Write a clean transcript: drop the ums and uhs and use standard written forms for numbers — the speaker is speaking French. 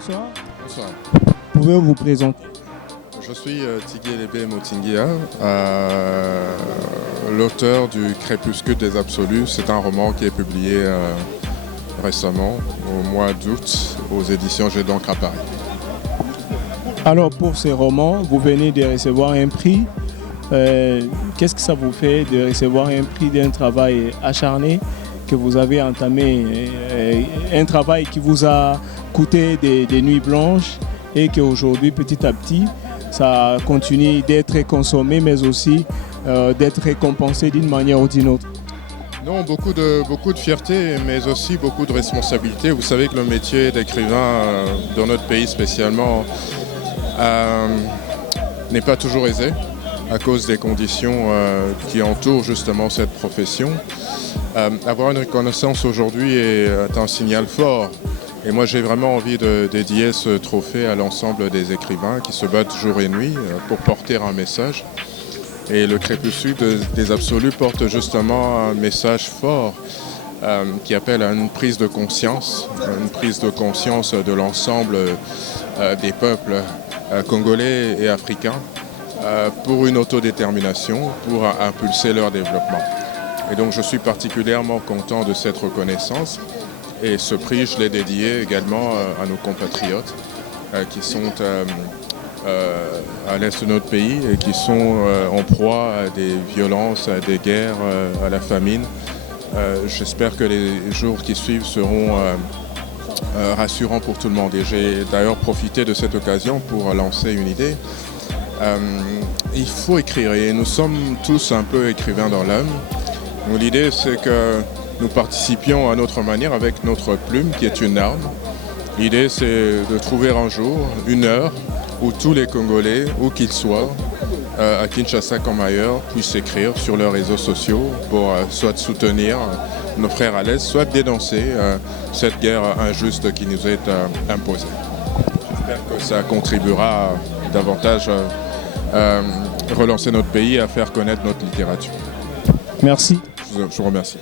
Bonsoir. Bonsoir. Pouvez-vous vous présenter? Je suis Tigui Motinguia, l'auteur du Crépuscule des Absolus. C'est un roman qui est publié récemment, au mois d'août, aux éditions J'ai d'encre à Paris. Alors pour ces romans, vous venez de recevoir un prix. Qu'est-ce que ça vous fait de recevoir un prix d'un travail acharné que vous avez entamé, un travail qui vous a coûté des nuits blanches et qu'aujourd'hui, petit à petit, ça continue d'être consommé, mais aussi d'être récompensé d'une manière ou d'une autre? Non, beaucoup de fierté, mais aussi beaucoup de responsabilité. Vous savez que le métier d'écrivain, dans notre pays spécialement, n'est pas toujours aisé à cause des conditions qui entourent justement cette profession. Avoir une reconnaissance aujourd'hui est un signal fort. Et moi, j'ai vraiment envie de dédier ce trophée à l'ensemble des écrivains qui se battent jour et nuit pour porter un message. Et le Crépuscule des Absolus porte justement un message fort qui appelle à une prise de conscience de l'ensemble des peuples congolais et africains pour une autodétermination, pour impulser leur développement. Et donc je suis particulièrement content de cette reconnaissance. Et ce prix, je l'ai dédié également à nos compatriotes qui sont à l'est de notre pays et qui sont en proie à des violences, à des guerres, à la famine. J'espère que les jours qui suivent seront rassurants pour tout le monde. Et j'ai d'ailleurs profité de cette occasion pour lancer une idée. Il faut écrire et nous sommes tous un peu écrivains dans l'âme. L'idée, c'est que nous participions à notre manière avec notre plume, qui est une arme. L'idée, c'est de trouver un jour, une heure, où tous les Congolais, où qu'ils soient, à Kinshasa comme ailleurs, puissent écrire sur leurs réseaux sociaux pour soit soutenir nos frères à l'Est, soit dénoncer cette guerre injuste qui nous est imposée. J'espère que ça contribuera davantage à relancer notre pays et à faire connaître notre littérature. Merci. Je vous remercie.